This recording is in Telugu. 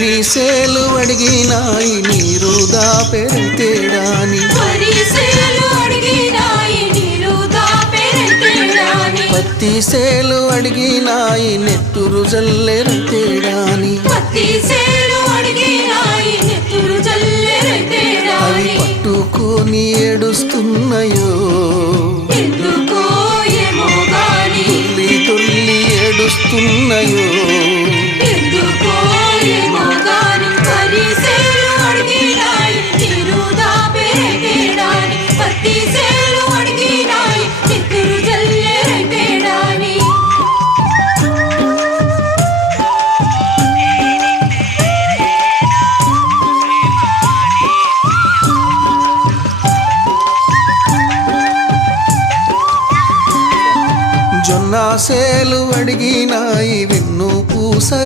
వరిసేలు అడిగినాయి నీరు దాపెరితేడాని పత్తి సేలు అడిగినాయి నెత్తురు జల్లెరైతేడాని అవి పట్టుకొని ఏడుస్తున్నాయో తుల్లి తుల్లి ఏడుస్తున్నాయో జొన్న సేలు అడిగినాయి వెన్ను పూస